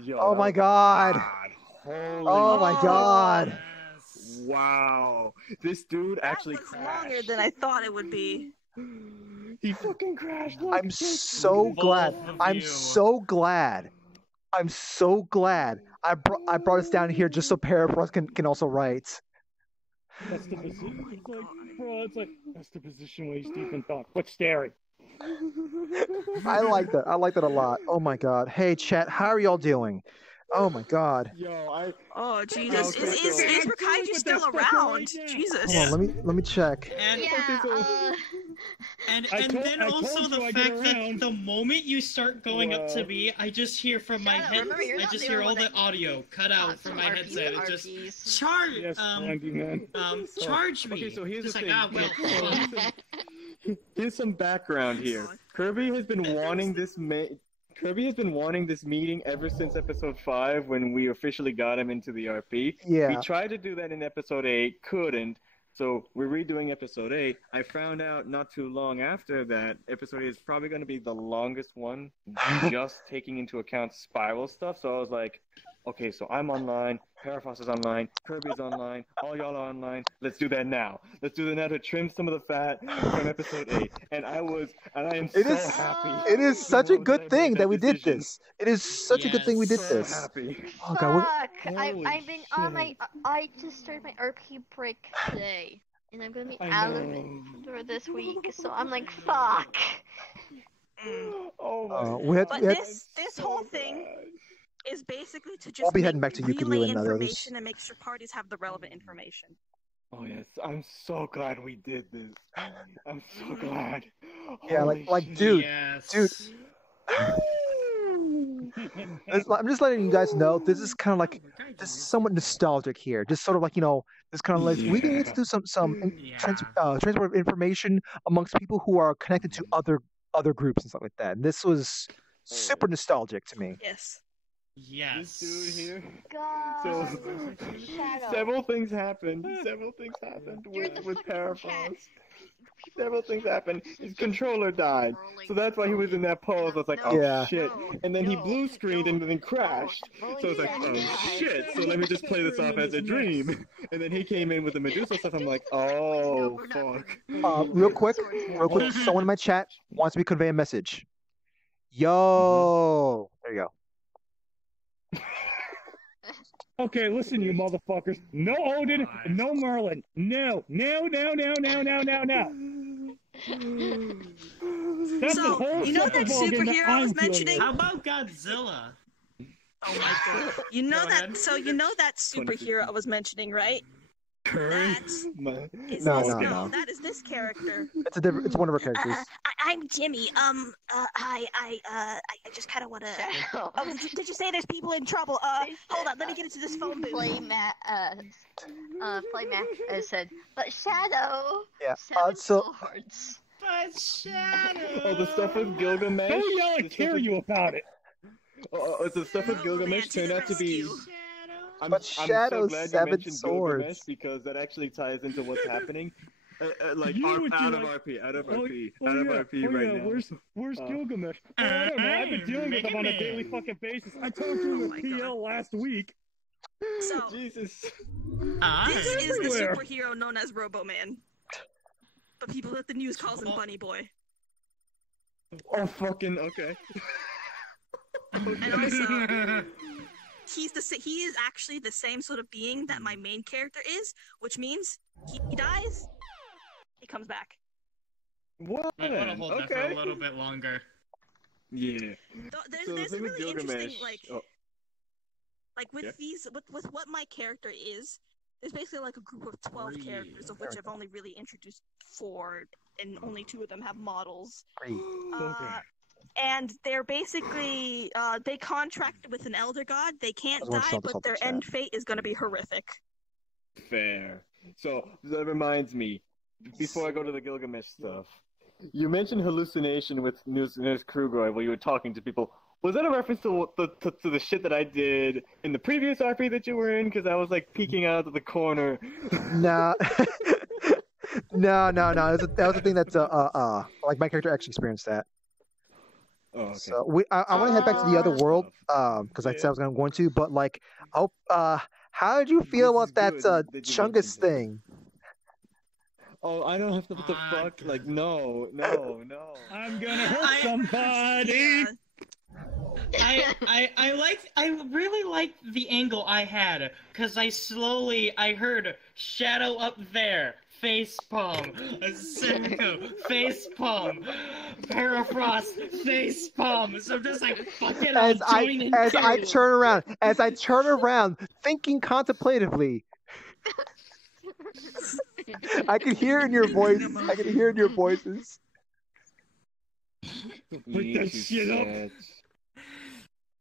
Yo, Oh my god! Holy Oh my god! Yes. Wow. This dude actually That was crashed. longer than I thought it would be. He fucking crashed. Look, I'm so glad. Both of I'm you. so glad. I'm so glad. I brought us down here just so Parapros can also write. That's the position. It's like, bro, it's like that's the position where he's deep in thought. But staring. I like that. I like that a lot. Oh my god. Hey chat, how are y'all doing? Oh my god. Yo, Oh Jesus! Okay, Is so- Rakaiji still around? Jesus! Hold on, let me check. And Yeah, and I then told also you the I get fact that around. the moment you start going up to Wow. me, I just hear from my Shut up, head, remember, you're I not just the hear only all one the that audio cut out from my headset. It just Yes, Randy, man. charge me. Okay, so here's just the like thing. well, Here's some background here. Kirby has been wanting this meeting ever since episode 5 when we officially got him into the RP. Yeah. We tried to do that in episode 8, couldn't. So we're redoing episode 8. I found out not too long after that episode 8 is probably going to be the longest one, just taking into account spiral stuff. So I was like, okay, so I'm online, Parafos is online, Kirby's online, all y'all are online. Let's do that now. Let's do that now to trim some of the fat from episode 8. And I am It so is- happy. It is such a that I good made thing that we did decision. this. It is such a good thing we did So this. happy. Oh god, we're- fuck! Holy I've been on my. shit. I just started my RP break today, and I'm gonna be I out of know. it for this week. So I'm like, fuck. Oh my we had, But we had this whole thing is basically to just I'll be make heading back to Yukidu relay and others. information and make sure parties have the relevant information. Oh yes, I'm so glad we did this. I'm so glad. Yeah, Holy like shit. dude, yes. dude. I'm just letting you guys know this is kind of like this is somewhat nostalgic here. Just sort of like this kind of like we need to do some Yeah. transport of information amongst people who are connected to other groups and stuff like that. And this was super nostalgic to me. Yes. Yes. This dude here. God. So Shadow. several things happened. You're the with fucking cat. Parafos. Several things happened. His controller died, so that's why he was in that pose. I was like, oh Yeah. shit! And then he blue screened and then crashed. So it's like, oh shit! So let me just play this off as a dream. And then he came in with the Medusa stuff. I'm like, oh fuck. Real quick, someone in my chat wants me to convey a message. Yo, there you go. Okay, listen, you motherfuckers. No Odin, no Merlin. No. That's the So, whole you know fucking that ballgame superhero I I'm was dealing mentioning? with. How about Godzilla? Oh my god. You know Go that ahead. so you know that superhero I was mentioning, right? Curry? That is No, this no, girl. no. That is this character. It's one of our characters. I'm Jimmy. I just kind of want to. Shadow. Oh, did you say there's people in trouble? Hold on, let me get into this phone booth. Playmat said, but Shadow. Yeah. Seven So swords. But Shadow. Oh, the stuff with Gilgamesh. Don't yell The and stuff tear with- you about it. Oh, the stuff with Oh, Gilgamesh man, to turned the out to be. rescue. I'm But so Shadow's glad you seven mentioned Gilgamesh swords. because that actually ties into what's happening. Like You would out do of like- RP, out of Oh, RP, oh, out of yeah. RP Oh, right yeah. now. Where's Uh, Gilgamesh? Oh, I don't know. I've been dealing with him on a Mega daily Man. fucking basis. I talked to him Oh at my PL last week. So Jesus. this is the everywhere. superhero known as Robo-Man, but people at the news calls him Oh. Bunny Boy. Oh fucking okay. And also, he is actually the same sort of being that my main character is, which means he dies, he comes back. What? Might want to hold that for Okay. a little bit longer. Yeah. There's So the a thing with really interesting Gilgamesh. with Yeah. these with what my character is. There's basically like a group of 12 characters, of which I've only really introduced 4, and only 2 of them have models. And they're basically they contracted with an elder god. They can't I was die, gonna show but their this on the end fate is going to be horrific. Fair. So that reminds me. Before I go to the Gilgamesh stuff, you mentioned hallucination with Nurse Krugoi while you were talking to people. Was that a reference to the shit that I did in the previous RP that you were in? Because I was like peeking out of the corner. Nah. No. That was a thing that like my character actually experienced that. Oh, okay. So I want to head back to the other world because I said I was going to, but like, how did you feel This is about good that that you Chungus mentioned it. thing? Oh, I don't have to. What the fuck? Like, no. I'm gonna hurt I- somebody. Yeah. I really liked the angle I had, cause I heard Shadow up there, facepalm, Simcoe, facepalm, Parafrost, facepalm, so I'm just like, fuck it, I'll join in As I too. turn around, thinking contemplatively, I can hear in your voice. I can hear in your voices. You Put need that to shit up.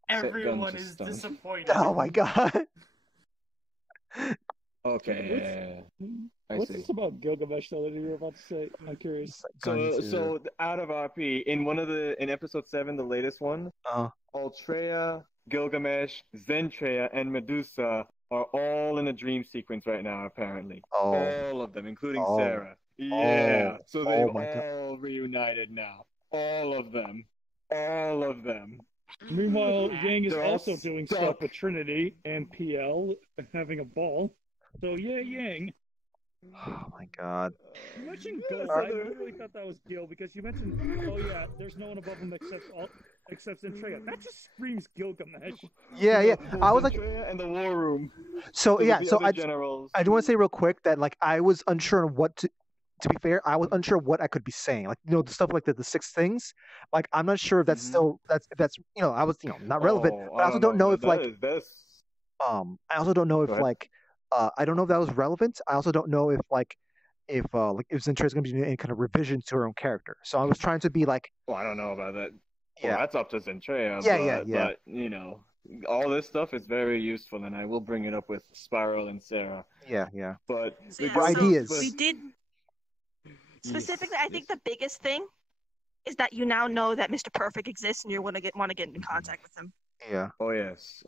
Everyone to is stun. disappointed. Oh my god. Okay. I What's see. this about Gilgamesh though that you were about to say? I'm curious. So out of RP, in episode 7, the latest one, Uh, Ultreya, Gilgamesh, Zentreya, and Medusa are all in a dream sequence right now, apparently. oh, All of them, including Oh. Sarah. Yeah. So they've Oh my God. all reunited now. All of them. All of them. Meanwhile, Yang is They're all also doing stuck. stuff with Trinity and PL, having a ball. So yeah, Yang. oh my god. You mentioned Gil. I literally thought that was Gil because you mentioned, oh yeah, there's no one above him except Zentreya. That just screams Gilgamesh. Yeah. I was like, Zentreya and the War Room. so Those are yeah. the So other I generals. do want to say real quick that like I was unsure on what to. To be fair, I was unsure what I could be saying. Like the stuff like the 6 things. Like I'm not sure if that's Mhm. that's I was not relevant. Oh, But I also don't know if like that's I also don't know if Go ahead. like I don't know if that was relevant. I also don't know if if Zentreya's gonna be doing any kind of revision to her own character. So I was trying to be like, Well, I don't know about that. yeah, Well, that's up to Zentreya. Yeah. But all this stuff is very useful, and I will bring it up with Spiral and Sarah. yeah. But So, the yeah, For good- so ideas. but- we did specifically. I think yes. the biggest thing is that you now know that Mr. Perfect exists, and you want to get in contact with him. Yeah. Oh yes,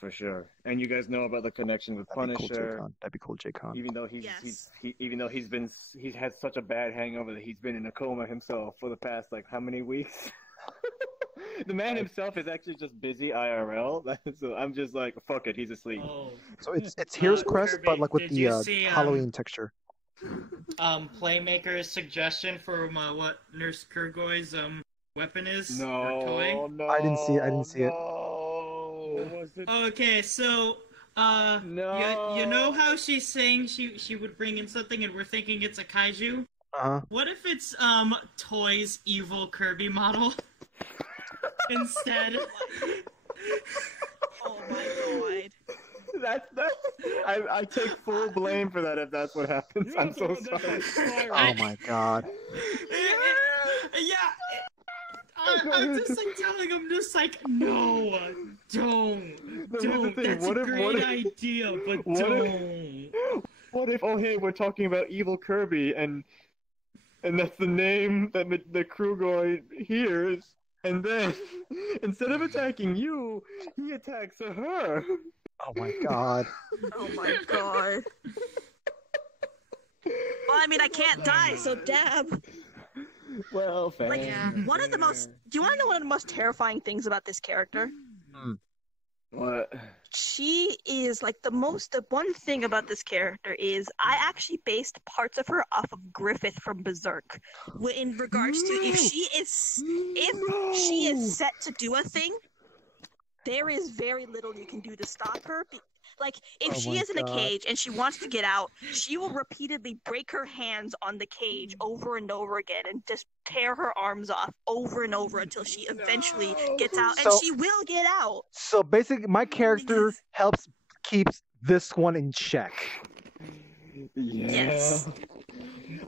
for sure. And you guys know about the connection with That'd be cool, Punisher. J-Con. That'd be cool, J-Con. Even though Yes. he's had such a bad hangover that he's been in a coma himself for the past like how many weeks? The man himself is actually just busy IRL. So I'm just like, fuck it, he's asleep. Oh. So it's Hero's Crest, Kirby, but like with did the you see, Halloween texture. Playmaker's suggestion for what Nurse Kurgoy's weapon is? No, Or toy? no. I didn't see it, No. What was it? Okay, so No. you know how she's saying she would bring in something and we're thinking it's a kaiju? Uh-huh. What if it's Toy's evil Kirby model instead? Oh my god. I take full blame for that if that's what happens. You're I'm the so one that sorry. got fired. Oh my god. Yeah. I'm just like telling him, just like, no, don't. But here's the thing, That's what a if- great what if- idea, but what if- don't. What if, oh hey, we're talking about evil Kirby, and that's the name that the Krugoi hears, and then instead of attacking you, he attacks her. Oh my god. Oh my god. Well, I mean, I can't die, so dab. Well, fair. Like, one of the most. Do you want to know one of the most terrifying things about this character? What? She is like the one thing about this character is I actually based parts of her off of Griffith from Berserk, in regards to if she is set to do a thing, there is very little you can do to stop her. Like, if Oh she my is in a God. cage and she wants to get out, she will repeatedly break her hands on the cage over and over again and just tear her arms off over and over until she eventually gets out. And So- she will get out. So basically, my character helps keeps this one in check. Yeah. Yes.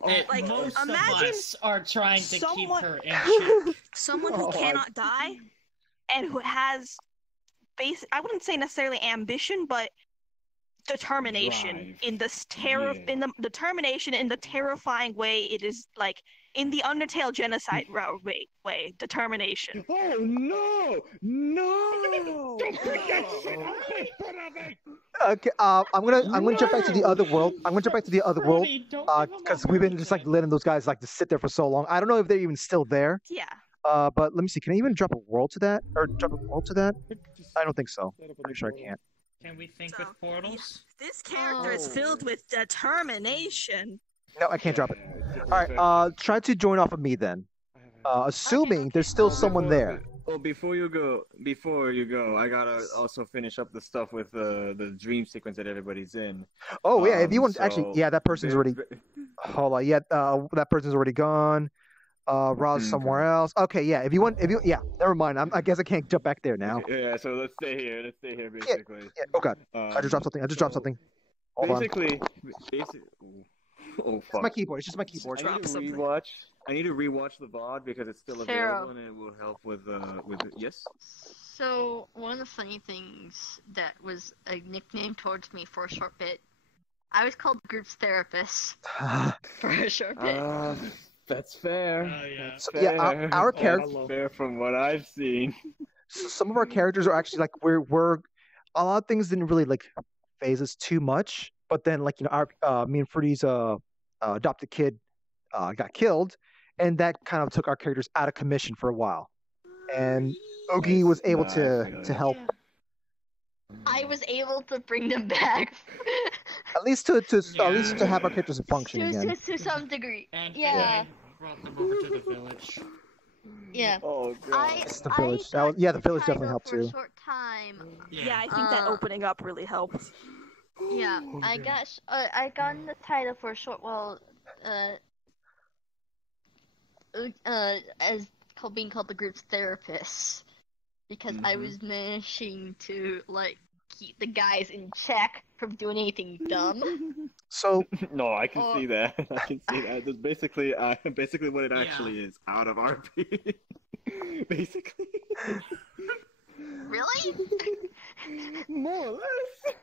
And Like, most imagine of us are trying to keep someone- her in check. Someone who Oh, cannot die and who has I wouldn't say necessarily ambition, but determination Drive. in this Yeah. in the determination in the terrifying way it is, like in the Undertale genocide way determination. Oh no! No! Don't bring that shit up in front of me! Okay, I'm gonna jump back to the other world. I'm gonna jump back to the other world Brody, don't give him a because we've been heart just like attack. letting those guys like just sit there for so long. I don't know if they're even still there. Yeah. But let me see. Can I even drop a world to that? Or drop a world to that? Just I don't think so. set up a Pretty new sure I portal. can't. Can we think So, with portals? This character is Oh. filled with determination. No, I can't drop it. Yeah, All right. Try to join off of me then. Assuming Okay. there's still someone there. Before you go, I gotta also finish up the stuff with the dream sequence that everybody's in. Oh yeah, if you want, So actually, yeah, that person's ve- already. ve- Hold on, yeah, that person's already gone. Roz Okay. somewhere else. Okay, yeah. Yeah, never mind. I guess I can't jump back there now. Yeah, so let's stay here. Basically. Yeah. Oh god, I just dropped something. Hold on. Basically. Oh It's fuck. my keyboard. It's just my keyboard. Drop something. I need to rewatch the VOD because it's still Sarah. available and it will help with yes. So one of the funny things that was a nickname towards me for a short bit, I was called the group's therapist for a short bit. That's fair. Oh, yeah. That's So, yeah, fair. our Oh, character. hello. Fair from what I've seen. So some of our characters are actually like we're a lot of things didn't really like phase us too much, but then like our me and Fruity's adopted kid got killed, and that kind of took our characters out of commission for a while, and Oogie was able Nice, to nice. help I was able to bring them back at least to have our characters function again. to some degree. And Yeah. I brought them over to the village. Yeah. Oh god. I It's the village. That was- got yeah, the village title definitely helped for too. a short time. Yeah, I think that opening up really helped. Yeah, I got in the title for a short while. As being called the group's therapist, because I was managing to like keep the guys in check from doing anything dumb. So No, I can Oh. see that. I can see that. That's basically what it actually is out of RP. Basically. Really? More or less.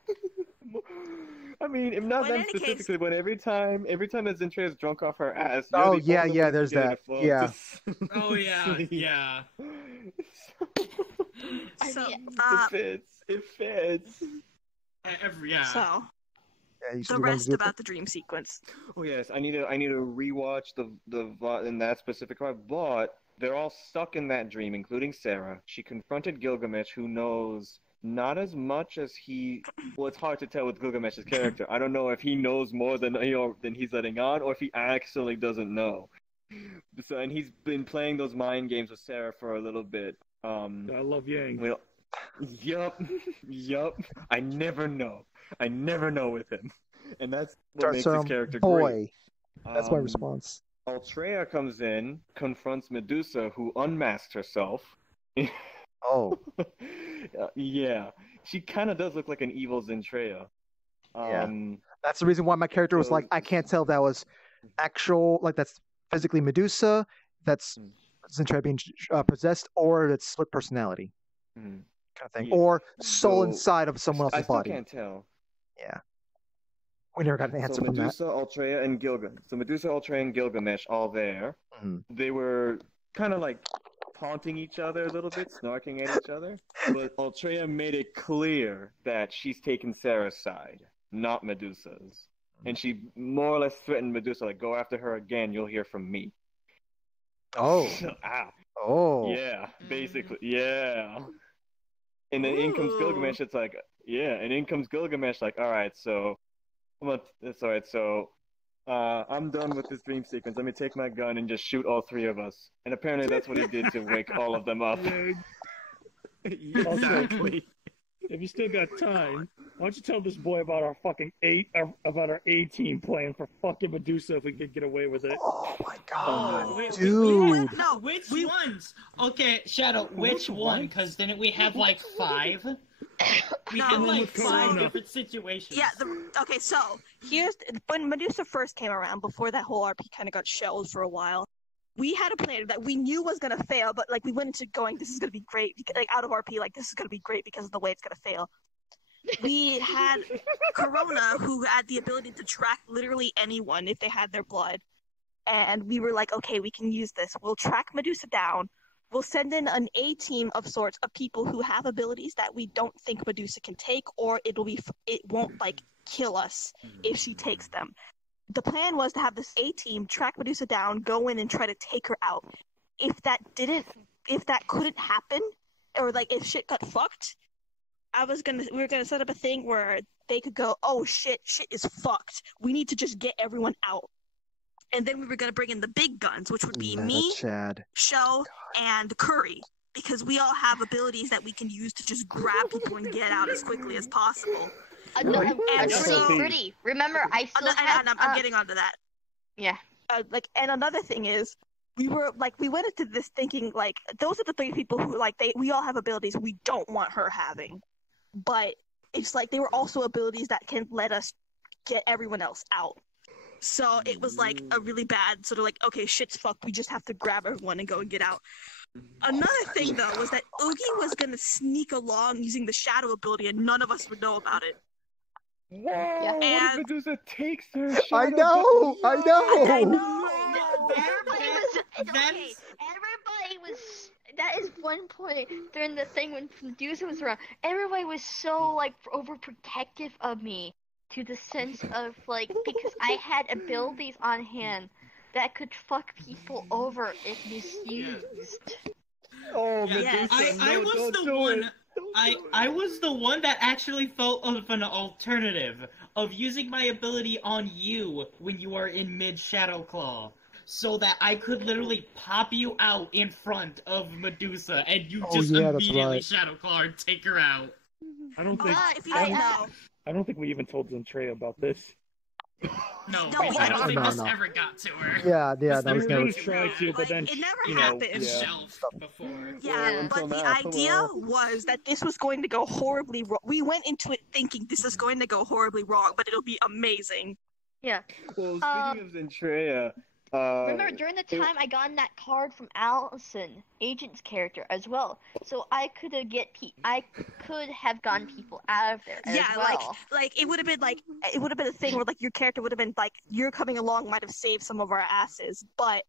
I mean, if not Well, in them any case- specifically, but every time that Zentrea's drunk off her ass. Oh, you're the yeah, only yeah, one there's getting that. to fall Yeah. to Oh yeah, sleep. yeah. I So, mean, It fits. Yeah. so yeah, you the wanted to rest do about the dream sequence. Oh yes, I need to rewatch the VOD in that specific part, but they're all stuck in that dream, including Sarah. She confronted Gilgamesh, who knows not as much as he. Well, it's hard to tell with Gilgamesh's character. I don't know if he knows more than he's letting on, or if he actually doesn't know. So, and he's been playing those mind games with Sarah for a little bit. I love Yang. Well, yup. I never know with him, and that's what makes his character great. boy. That's my Um, response. Altrea comes in, confronts Medusa, who unmasked herself. Oh, Yeah, she kind of does look like an evil Zentrea. that's the reason why my character was So- like, I can't tell if that was actual, like that's physically Medusa, that's Zentrea being possessed, or it's split personality Hmm. kind of thing, Yeah. or soul So, inside of someone I else's still body. can't tell. Yeah, we never got an answer So from that. Medusa, Altrea, and Gilgamesh all there. Mhm. They were kind of like taunting each other a little bit, snarking at each other. But Altrea made it clear that she's taken Sarah's side, not Medusa's. And she more or less threatened Medusa, like, go after her again, you'll hear from me. Oh, oh, Yeah, basically, yeah. And then in comes Ooh. Gilgamesh, it's like, yeah, and in comes Gilgamesh, like, alright, so, I'm done with this dream sequence. Let me take my gun and just shoot all three of us. And apparently that's what he did to wake all of them up. Exactly. If you still got time, why don't you tell this boy about our A-team plan for fucking Medusa if we could get away with it? Oh my god, Oh, wait, dude! No, Which ones? Okay, Shadow, which one? Because didn't we have like 5? We No, had one like with 5 Corona. different situations. Yeah, okay, so here's when Medusa first came around, before that whole RP kind of got shelved for a while. We had a plan that we knew was gonna fail, but like we went into going, this is gonna be great, like out of RP, like this is gonna be great because of the way it's gonna fail. We had Corona, who had the ability to track literally anyone if they had their blood, and we were like, okay, we can use this. We'll track Medusa down. We'll send in an A team of sorts of people who have abilities that we don't think Medusa can take, or it won't like kill us if she takes them. The plan was to have this A team track Medusa down, go in and try to take her out. if that couldn't happen, or like if shit got fucked, we were gonna set up a thing where they could go, oh shit is fucked. We need to just get everyone out. And then we were gonna bring in the big guns, which would be me, Chad. Sho, and Curry, because we all have abilities that we can use to just grab people and get out as quickly as possible. Pretty. Remember, I still have. I'm getting onto that. Yeah. And another thing is, we went into this thinking like those are the 3 people who we all have abilities we don't want her having, but it's like they were also abilities that can let us get everyone else out. So it was like a really bad sort of like, okay, shit's fucked. We just have to grab everyone and go and get out. Another thing though was that Oogie was gonna sneak along using the shadow ability, and none of us would know about it. Whoa! What if Medusa takes her shadow? I know. Everybody was. That is one point during the thing when Medusa was around. Everybody was so like overprotective of me, to the sense of like, because I had abilities on hand that could fuck people over if misused. Oh, Medusa! I was the one that actually thought of an alternative of using my ability on you when you are in mid Shadow Claw, so that I could literally pop you out in front of Medusa and you just immediately Shadow Claw and take her out. I don't think. If you don't know. I don't think we even told Zentrea about this. No, I don't think this ever got to her. Yeah, that was never tried to, but then it never happened. Shelved before. Yeah, but the idea was that this was going to go horribly wrong. We went into it thinking this is going to go horribly wrong, but it'll be amazing. Yeah. Well, speaking of Zentrea, remember during the time I got that card from Allison, Agent's character as well, so I could have gotten people out of there as well. like it would have been a thing where like your character would have been like, you're coming along might have saved some of our asses, but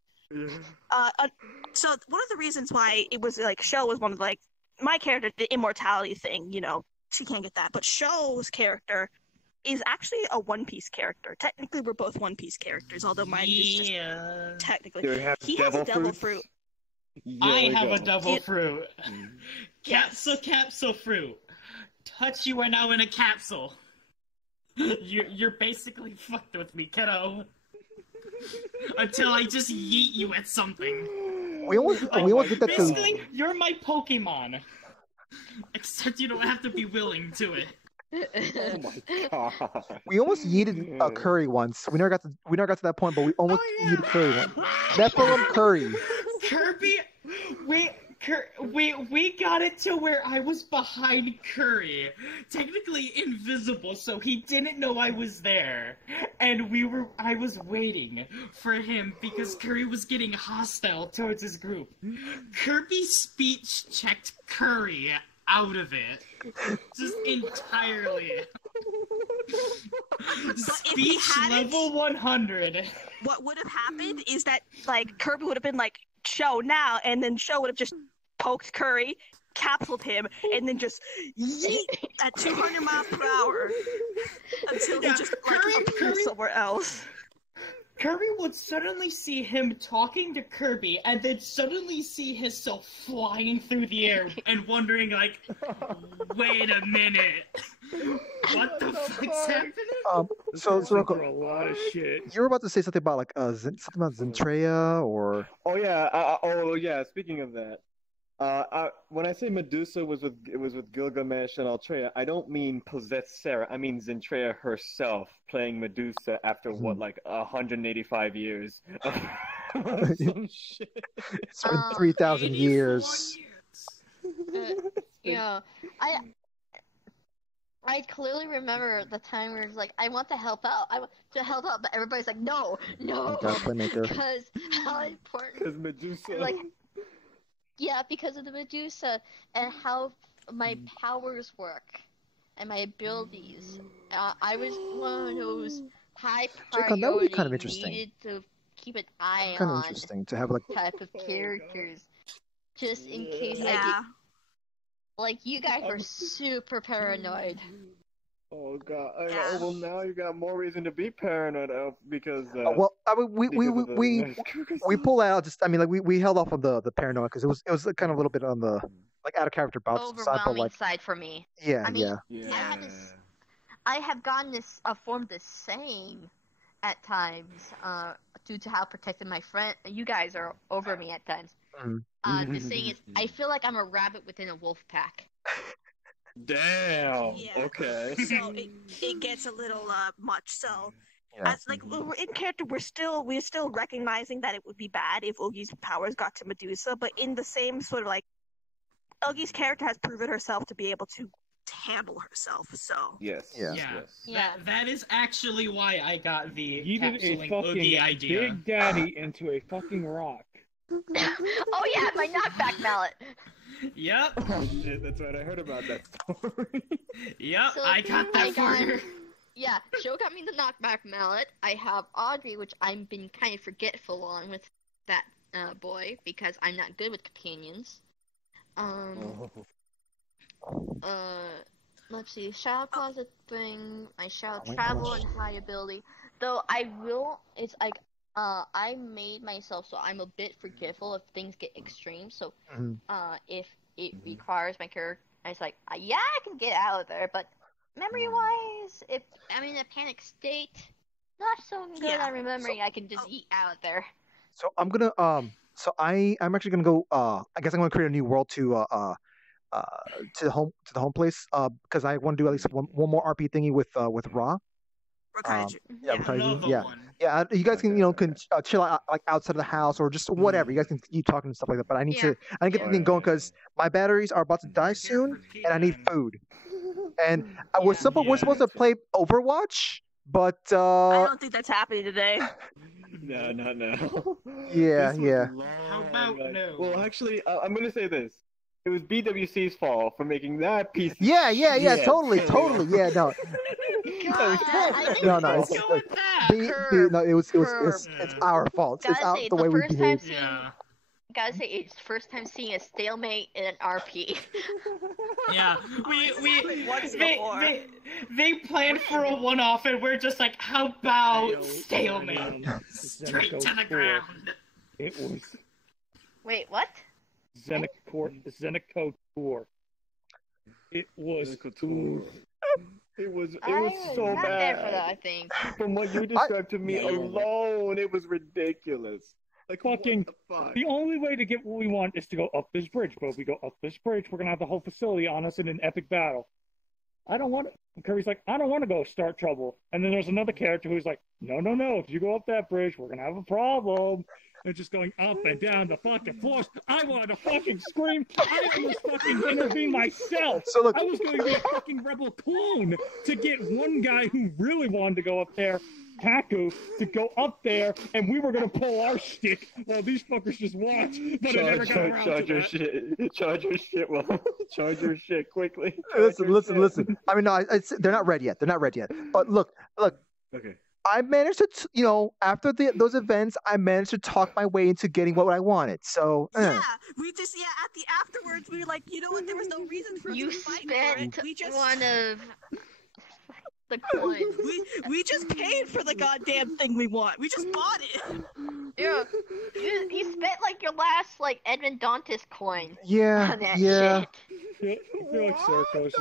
so one of the reasons why it was like Sho was one of like my character, the immortality thing, she can't get that, but Sho's character is actually a One Piece character. Technically, we're both One Piece characters, although mine is just technically. He has a devil fruit. I have a devil fruit. Capsule fruit. Touch, you are now in a capsule. You're basically fucked with me, kiddo. Until I just yeet you at something. We almost did that. Basically, you're my Pokemon. Except you don't have to be willing to it. Oh my god! We almost yeeted Curry once. We never got to that point, but we almost yeeted Curry once. Nephilim Curry. Kirby, we got it to where I was behind Curry, technically invisible, so he didn't know I was there, and I was waiting for him because Curry was getting hostile towards his group. Kirby speech checked Curry out of it. Just entirely. Speech level 100. What would have happened is that like Kirby would have been like, Sho now, and then Sho would have just poked Curry, capsuled him, and then just yeet at 200 miles per hour until he just appears somewhere else. Kirby would suddenly see him talking to Kirby, and then suddenly see himself flying through the air and wondering, like, wait a minute, what the fuck's happening? So a lot of shit. You were about to say something about like something about Zentrea, or? Oh yeah. Speaking of that, when I say Medusa was with Gilgamesh and Altrea, I don't mean possessed Sarah. I mean Zentrea herself playing Medusa after what, like 185 years. Some shit. It's been 3,000 years. I clearly remember the time where it's like, I want to help out, but everybody's like, no, because how important. Because Medusa. Like, yeah, because of the Medusa and how my powers work and my abilities. I was one of those high priority that would be kind of interesting. Needed to keep an eye kind on of interesting to have like type of characters, just in case I get. Like, you guys are super paranoid. Oh god. Yeah. Well, now you got more reason to be paranoid because Well, I mean, because of the we pulled out. Just I mean, like we held off on the paranoia because it was kind of a little bit on the like out of character bouts side, but Overwhelming like side for me. yeah, I mean, yeah. I have gotten this form the same at times due to how protected my friend, you guys are over me at times. The thing is, I feel like I'm a rabbit within a wolf pack. Damn. Yeah. Okay. So it gets a little much. So Yeah. as like in character, we're still recognizing that it would be bad if Oogie's powers got to Medusa, but in the same sort of like, Oogie's character has proven herself to be able to handle herself. So Yes. Yeah. Yeah. That is actually why I got the Yeeted a capsuling fucking Oogie idea. Big Daddy into a fucking rock. Oh yeah, my knockback mallet. Yep. Oh shit, that's right. I heard about that story. Yep. So, I got that for her. Yeah, Joe got me the knockback mallet. I have Audrey, which I've been kind of forgetful on with that boy because I'm not good with companions. Let's see. Shadow Closet thing. I shall travel and high ability. Though I will. It's like I made myself so I'm a bit forgetful if things get extreme. So if it requires my character, it's like yeah, I can get out of there. But memory-wise, if I'm in a panic state, not so good at remembering. I can just eat out there. So I'm gonna so I'm actually gonna go I guess I'm gonna create a new world to the home place because I want to do at least one more RP thingy with Ra. Rakaiju. Yeah. You guys can chill out like outside of the house or just whatever. You guys can keep talking and stuff like that. But I need to get the thing going because my batteries are about to die soon and I need food. And we're supposed to play Overwatch, but I don't think that's happening today. No, not now. Yeah. How about no? Well, actually, I'm gonna say this. It was BWC's fault for making that piece. Yeah, totally. Yeah, no. It's our fault. It's out the way we behave. Gotta say, it's the first time seeing a stalemate in an RP. Yeah, they planned for a one-off, and we're just like, how about stalemate? Straight to the ground. It was. Wait, what? Xenocotor. It was cool. It was so not bad. There for that, I think. From what you described to me alone, it was ridiculous. Like fucking. What the fuck? The only way to get what we want is to go up this bridge, bro. If we go up this bridge, we're gonna have the whole facility on us in an epic battle. I don't want to. Kirby's like, I don't want to go start trouble. And then there's another character who's like, no. If you go up that bridge, we're gonna have a problem. They're just going up and down the fucking floors. I wanted to fucking scream. I almost fucking intervened myself. So look, I was going to be a fucking rebel clone to get one guy who really wanted to go up there, Kaku, to go up there, and we were going to pull our shtick while these fuckers just watch. But it never got around charge to your that. shit. Charge your shit. Well, charge your shit quickly. Listen. I mean, no, they're not ready yet. But look. Okay. I managed to, after those events, I managed to talk my way into getting what I wanted. So yeah, we just at the afterwards we were like, you know what? There was no reason for us to fight for it. We just one of the coins. we just paid for the goddamn thing we want. We just bought it. Yeah, you spent like your last Edmund Dantes coin. Yeah, on that shit. I feel like Seroccos is.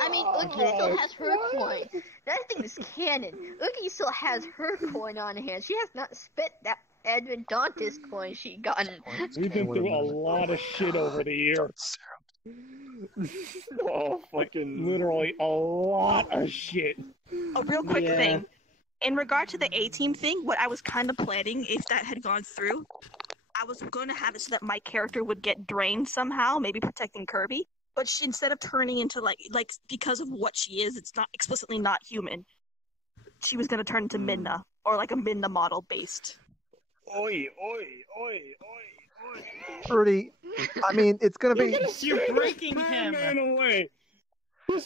I mean, Oogie still has her coin. That thing is canon. Oogie still has her coin on hand. She has not spent that Edmund Dantes coin she gotten. We've been through a lot of shit over the years. Literally a lot of shit. A real quick thing. In regard to the A-team thing, what I was kind of planning, if that had gone through, I was going to have it so that my character would get drained somehow, maybe protecting Kirby. But she, instead of turning into like because of what she is, it's not explicitly not human. She was gonna turn into Midna or like a Midna model based. Oi. Pretty. I mean, it's gonna be. You're breaking him. Away.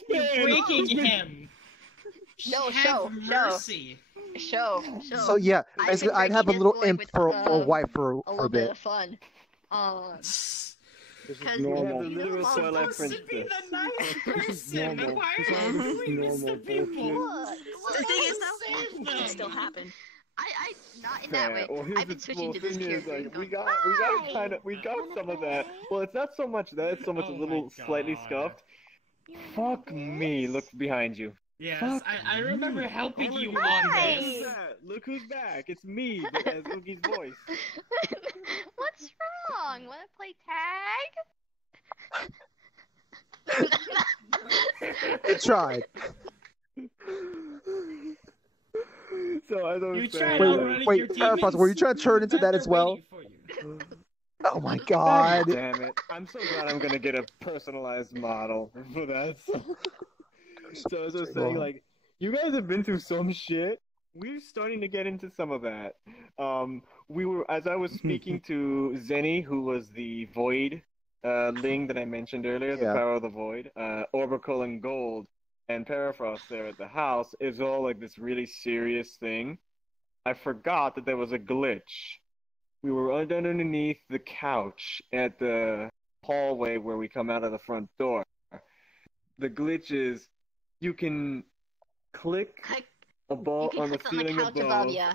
You're breaking him. No, have mercy. Show. So yeah, basically, I'd have a little imp for a wife for a little a bit. bit of fun. This is Because You have normal. the you literal know, Twilight supposed to be Princess. the nice person. normal. Why This are is you doing this to normal people? bullshit. The thing is, Save though, it can them. still happen. I not in that way. Well, here's I've been the switching to this thing is, character. and like, we going, got kind of, we got some of that. Well, it's not so much that, it's so much Oh a little my slightly God. scuffed. Fuck me, look behind you. Yes, Fuck I remember helping Oh my you God, on look Hi. this. who's that? Look who's back. It's me, as Oogie's voice. What's wrong? Wanna play tag? It tried. So as I was You saying, tried Wait, outrunning wait, your Parafoss, demons. were you trying to turn into that as well? They're waiting for you. Oh my God god. damn it! I'm so glad I'm gonna get a personalized model for that. So as I was saying, like, you guys have been through some shit. We're starting to get into some of that. We were, as I was speaking to Zenny, who was the Void Ling that I mentioned earlier, the Yeah. power of the Void, Orbicle and Gold, and Parafrost there at the house is all like this really serious thing. I forgot that there was a glitch. We were underneath the couch at the hallway where we come out of the front door. The glitch is you can click Click. a ball You can on the click on the ceiling couch above, above ya.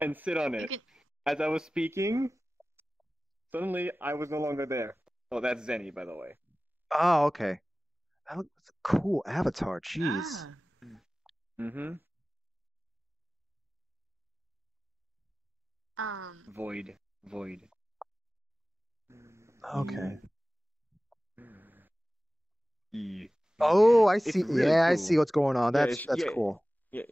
and sit on You it. can. As I was speaking, suddenly I was no longer there. Oh, that's Zenny, by the way. Oh, okay. That's a cool avatar. Jeez. Ah. Mm-hmm. Void. Okay. Yeah. Oh, I It's see. really Yeah, I cool. see what's going on. Yeah, That's yeah. cool. Yeah.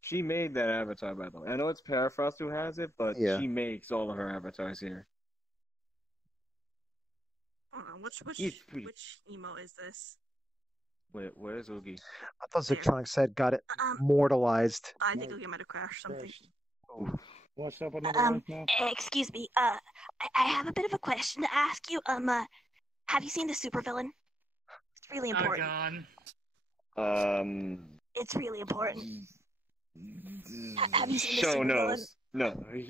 She made that avatar, by the way. I know it's Parafrost who has it, but Yeah. she makes all of her avatars here. Which It's pretty- emo is this? Where's Oogie? I thought Zectronic said got it Um, immortalized. I think Oogie might have crashed something. What's up another Um, one now? Excuse me. I have a bit of a question to ask you. Have you seen the supervillain? It's really Oh important. god. It's really important. Have you seen the Show supervillain? knows. No, he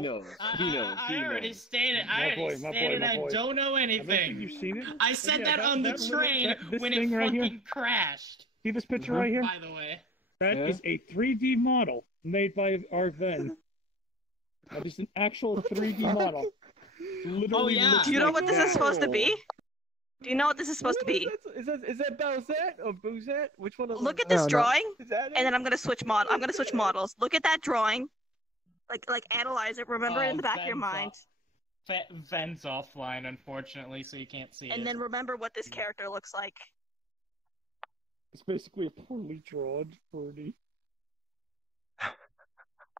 knows. He knows. I already stated. My boy, my boy. I don't know I don't think anything. you've seen it. I said Yeah, that on the little- train this when it thing right fucking here. crashed. See this picture right here? By the way. That is a 3D model made by our Ven. That is an actual 3D model. Literally Oh, yeah. looks Do you know like what this that. is supposed to be? Do you know what this is supposed to be? Is that Bowsette or Boozette? Which one of Look them? at this No. drawing, Is that it? and then I'm gonna switch models. Look at that drawing. Like analyze it. Remember it in the back of your mind, Ven's offline, unfortunately, so you can't see it. and then remember what this character looks like. It's basically a poorly drawn Fruity.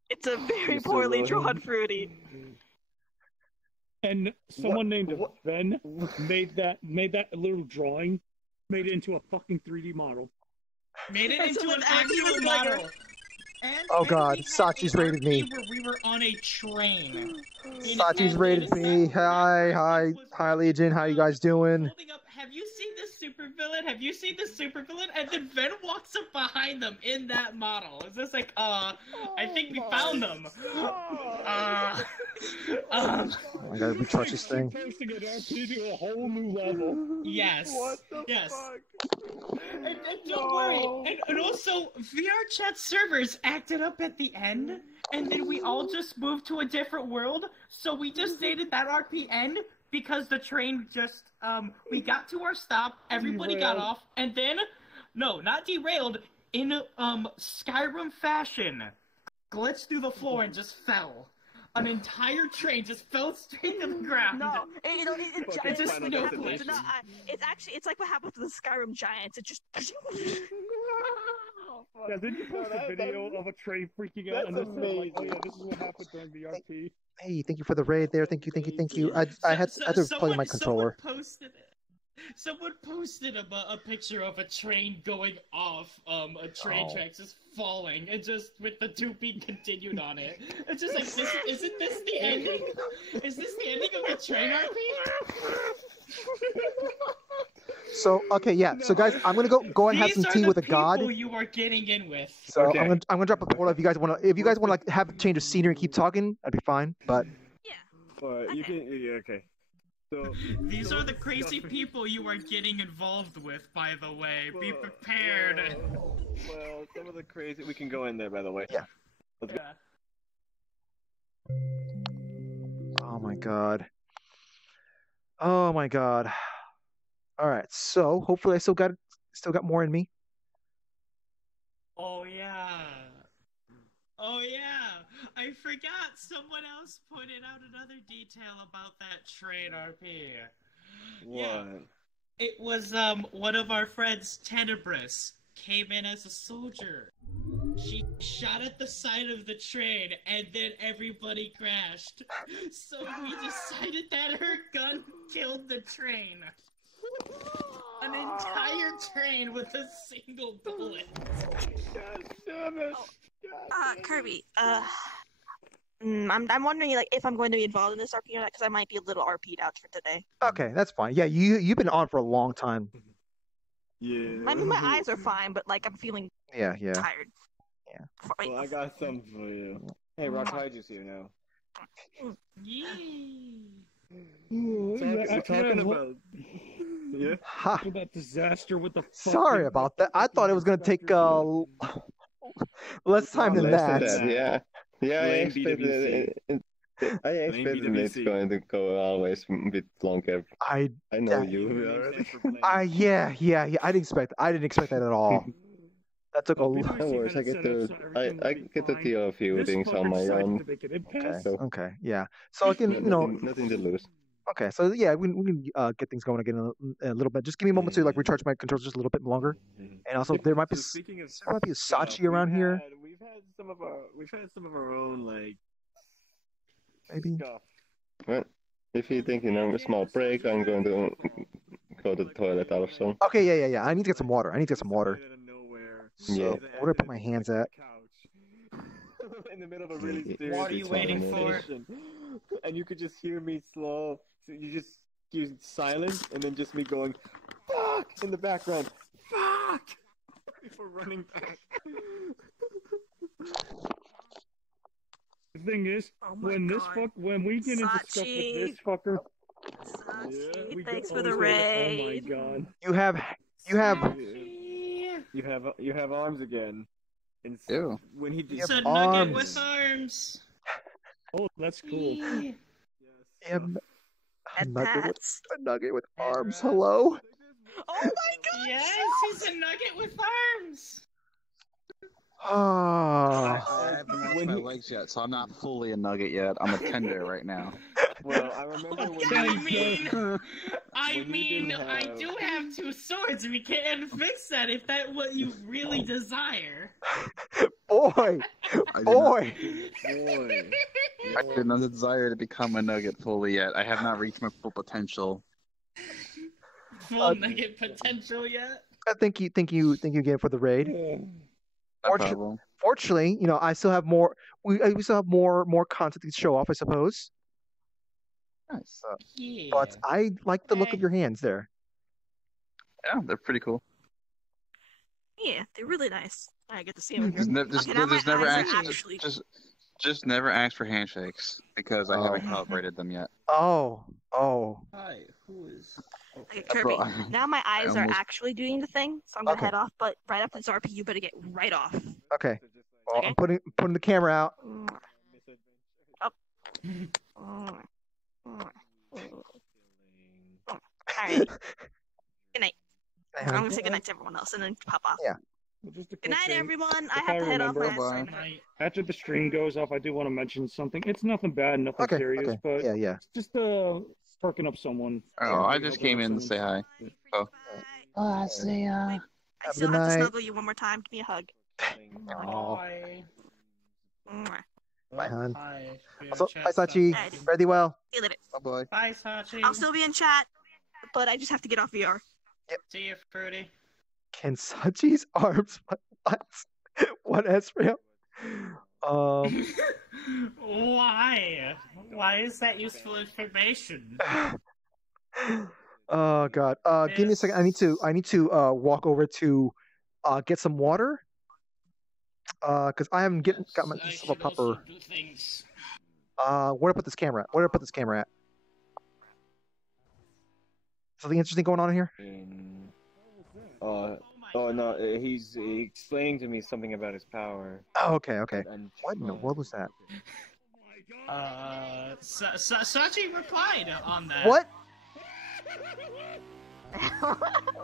It's a very Mr. poorly Roden. drawn Fruity. And someone named what- Ven made that little drawing, made it into a fucking 3D model. Made it That's into what an Andy was actual like. model. And Oh, God, we had Sachi's a rated me. RP where we were on a train. Sachi's rated me. Hi, Legion. How you guys doing? Holding up, have you seen this supervillain? Have you seen this supervillain? And then Ven walks up behind them in that model. It's just like, I think we found them. Oh my god, recharge this thing. Posting an RP to a whole new level. Yes. What the Yes. fuck? And don't worry. And also, VR chat servers acted up at the end, and then we all just moved to a different world. So we just stated that RP end because the train just we got to our stop, everybody got Derailed. off, and then no, not derailed, in Skyrim fashion, glitched through the floor and just fell. An entire train just fell straight to the ground. No, Fucking just Final no Destination. glitch. it's like what happened to the Skyrim giants. It just. Yeah, did you post a video of a train freaking out and that's this is like, oh amazing. yeah, this is what happened during the RP? Hey, thank you for the raid there. Thank you. I had to plug in my controller. Someone posted a picture of a train going off, a train Oh. tracks just falling, and just with the 2P continued on it. It's just like, isn't this the ending? Is this the ending of the train RP? So okay, yeah. So guys, I'm gonna go and have some These are tea the with a god. people you are getting in with. So Okay. I'm gonna drop a portal if you guys wanna like have a change of scenery and keep talking, that'd be fine. But Yeah. But you can, yeah, okay. So These so are the let's crazy discuss- people you are getting involved with, by the way. Be Well, prepared. Well, some of the crazy. We can go in there, by the way. Yeah. Let's go. Oh my god. Oh my god. All right. So hopefully I still got more in me. Oh yeah. Oh yeah. I forgot someone else pointed out another detail about that train, RP. What? Yeah. It was one of our friends, Tenebris, came in as a soldier. She shot at the side of the train, and then everybody crashed. So we decided that her gun killed the train. An entire train with a single bullet. God damn it! Kirby, I'm wondering like if I'm going to be involved in this RP or not because I might be a little RP'd out for today. Okay, that's fine. Yeah, you've been on for a long time. Yeah. I mean, my eyes are fine, but like I'm feeling Yeah. tired. Yeah. Well, I got something for you. Hey, Rock Haiju's here now. Yee. We're talking about. Yeah. Ha. For that disaster with the. Sorry about that. I thought it was gonna take less time than Less that. than Yeah, yeah. I Blame expected BWC. it's going to go always a bit longer. I I know Yeah. you already. yeah. I didn't expect that at all. That took a Well, lot. No worries, I get to deal a few things on my own. Okay. So Okay. Yeah. So I can, nothing to lose. Okay. So yeah, we can get things going again in a little bit. Just give me a moment to like recharge my controls just a little bit longer. And also, there might be So speaking of there might be a stuff, Sachi around here. We've had some of our own like Maybe. stuff. Well, if you think a small break, I'm going to go to the toilet also. Okay. Yeah. I need to get some water. Out of nowhere. So Yeah. where do I put my hands at? In the middle of a really serious What are you waiting for? conversation. And you could just hear me slow. So you just hear silence, and then just me going, "Fuck!" in the background. Fuck! Before running back. The thing is, Oh my when God. when we get into stuff with Sachi. this fucker, Sachi, we thanks go for the always raid. go, oh my god. You have You have arms again. And Ew. when he did It's a arms. nugget with arms. Oh, that's cool. Yee. am a And nugget with And arms. rats. Hello. Oh my God! Yes, he's a nugget with arms. Ah. I haven't watched when my he- legs yet, so I'm not fully a nugget yet. I'm a tender right now. Well, I remember when I you mean, I When you didn't I have- do have two swords. We can fix that if that's what you really desire. Boy. I Boy. boy. I do not desire to become a nugget fully yet. I have not reached my full potential. Full nugget potential yet? Thank you again for the raid. No Fortune- problem. Fortunately, I still have more. We still have more content to show off, I suppose. Nice. Yeah. But I like the look of Okay. your hands there. Yeah, they're pretty cool. Yeah, they're really nice. I get to see them. Just, Okay, now my never eyes are actually just never ask for handshakes because I haven't calibrated them yet. Oh. Hi, who is? Okay, I Kirby. brought- Now my eyes are almost- actually doing the thing, so I'm gonna Okay. head off. But right after this RP, you better get right off. Okay. Well, Okay. I'm putting the camera out. Alright. Good night. I'm And gonna say good night to everyone else and then pop off. Yeah. Just a Good quick night, thing. everyone. I If have to head off. remember, My bye. eyes are- Night. After the stream goes off, I do want to mention something. It's nothing bad, nothing okay. serious, Okay. but Yeah. it's just perking up someone. Oh, I just came in to say hi. Oh. I Have a still good have to night. snuggle you one more time. Give me a hug. Oh. Bye. Mwah. Bye, hon. Bye. Also, bye, Sachi. Fare thee well. See you later. Bye bye. Bye, Sachi. I'll still be in chat, but I just have to get off VR. See you, Fruity. Can Sachi's arms what Ezreal? Why? Why is that useful information? Oh God. Give me a second. I need to walk over to get some water. Because I haven't got I myself a should proper. also do things. Where do I put this camera at? Where do I put this camera at? Something interesting going on here? In... Oh no, he's explaining to me something about his power. Oh, okay, okay. And What in the world was that? Sachi replied on that. What?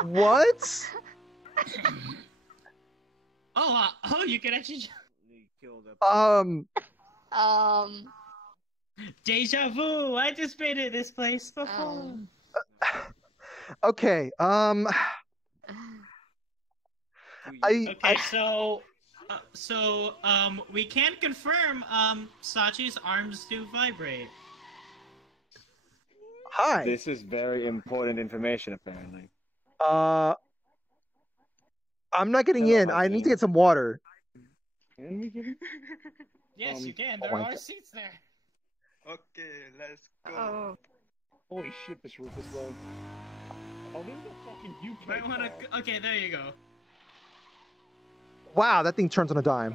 What? Oh, you can actually. He killed a... Deja vu. I just been to this place before. Okay. We can confirm. Sachi's arms do vibrate. Hi. This is very important information, apparently. I'm not getting Hello, in. I need to Hussein. get some water. Can we get it? Yes, you can. oh There my are God. seats there. Okay, let's go. Oh. Holy shit, this roof is low. Oh, there's a fucking UK Might wanna. car. Okay, there you go. Wow, that thing turns on a dime.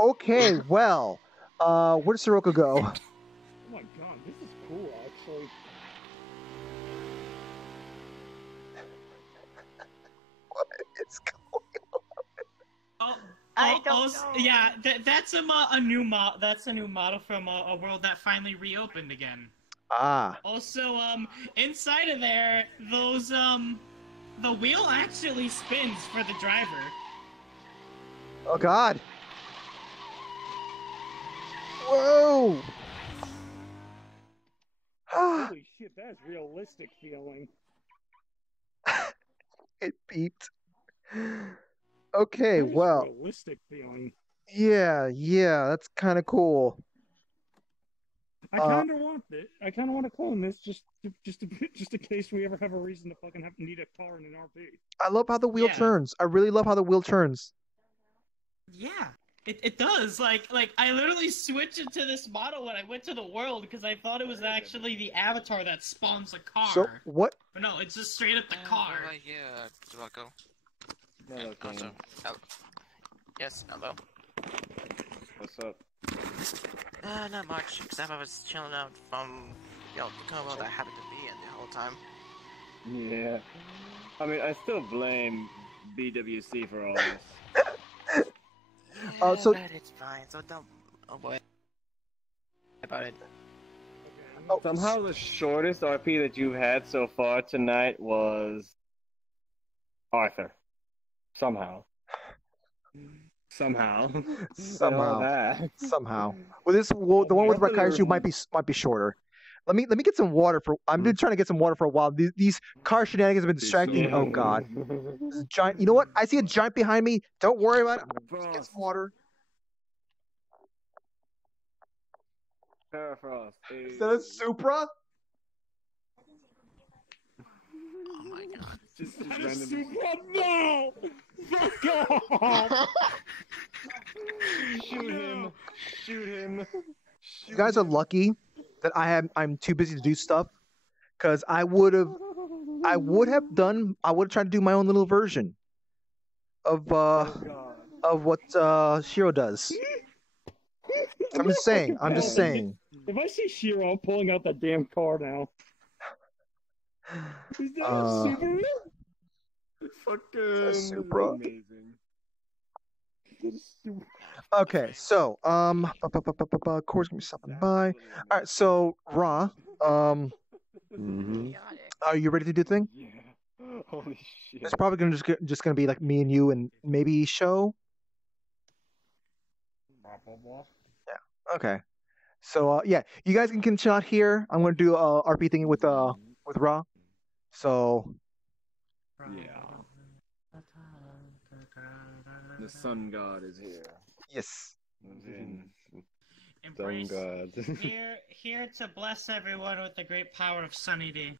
Okay, well, where does Sirocco go? Oh my god, this is cool, actually. What is going I don't know. Yeah, that's a new model. That's a new model from a world that finally reopened again. Ah. Also, inside of there, those the wheel actually spins for the driver. Oh God. Whoa. Holy shit, that's realistic feeling. It beeped. Okay, That is well, realistic feeling. yeah, that's kind of cool. I kind of want it. I kind of want to clone this just in case we ever have a reason to fucking need a car in an RP. I love how the wheel Yeah. turns. I really love how the wheel turns. Yeah, it does. Like I literally switched it to this model when I went to the world because I thought it was actually the avatar that spawns a car. So what? But no, it's just straight up the car. Yeah, Seroccos. Hello, And also, King. yes, hello. What's up? Not much, except I was chilling out from, the Tacoma that I happened to be in the whole time. Yeah. I mean, I still blame BWC for all this. Yeah, so- but it's fine, so don't worry about it. Oh, Somehow the shortest RP that you had so far tonight was Arthur. Somehow. Somehow. That. Somehow. Well, the one with Rakaishu might be shorter. Let me get some water for. I've been trying to get some water for a while. These car shenanigans have been distracting. Oh God. This is giant. You know what? I see a giant behind me. Don't worry about it. Just get some water. Parafrost. Is that a Supra? Oh my god. Just That random. is super no! Fuck off! Shoot him! Shoot him! You guys are lucky that I'm too busy to do stuff, because I would have tried to do my own little version of what Shiro does. I'm just saying. If I see Shiro pulling out that damn car now. Is that a Subaru? Fucking Supra. amazing. Okay, so Core's gonna be stopping by. All right, so Ra, Mm-hmm. are you ready to do the thing? Yeah. Holy shit. It's probably just gonna be like me and you and maybe Show. Okay. So yeah, you guys can continue out here. I'm gonna do a RP thing with Ra. So Yeah. The sun god is here. yes. Embrace God. here to bless everyone with the great power of Sunny D.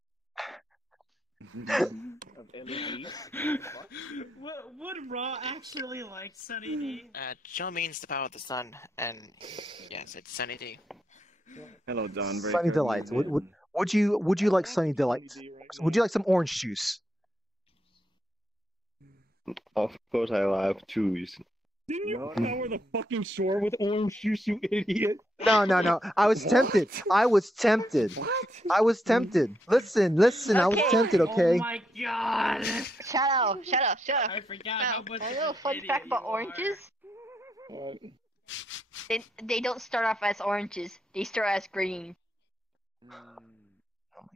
Of LED. Would Raw actually like Sunny D? Joe means the power of the sun, and yes, it's Sunny D. Hello, Dawnbreaker. Sunny delights. Would you like sunny delights? Would you like some orange juice? Of course, I will have choose. Didn't you No, cover the fucking shore with orange juice, you idiot? No. I was tempted. I was tempted. I was tempted. Listen. I was Okay. tempted. Okay. Oh my god! Shut up. I forgot how much A of little an fun idiot fact about you are. oranges. What? They don't start off as oranges. They start as green.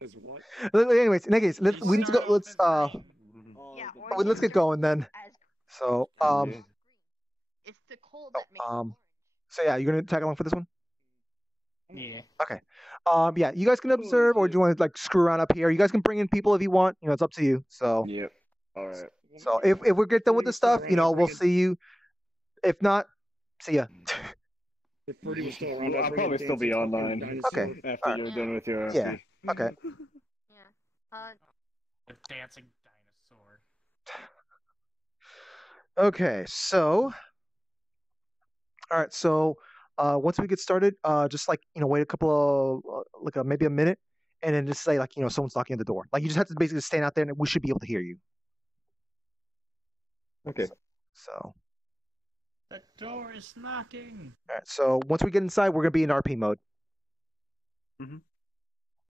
Is what? Anyways, in any case, we need to go. Let's Yeah, let's get going then. So It's the cold that makes it orange. so yeah, you're gonna tag along for this one. Yeah. Okay. Yeah, you guys can observe, or do you want to like screw around up here? You guys can bring in people if you want. It's up to you. So Yep. All right. so if we get done with the stuff, we'll see you. If not, see ya. If Fruity was still around, I'll probably still be online. Okay. After you're done with your Yeah. Okay. A dancing dinosaur. Okay. So, all right. So, once we get started, just like wait a couple of maybe a minute, and then just say like someone's knocking at the door. Like you just have to basically stand out there, and we should be able to hear you. Okay. So. The door is knocking. All right. So once we get inside, we're gonna be in RP mode. Mhm.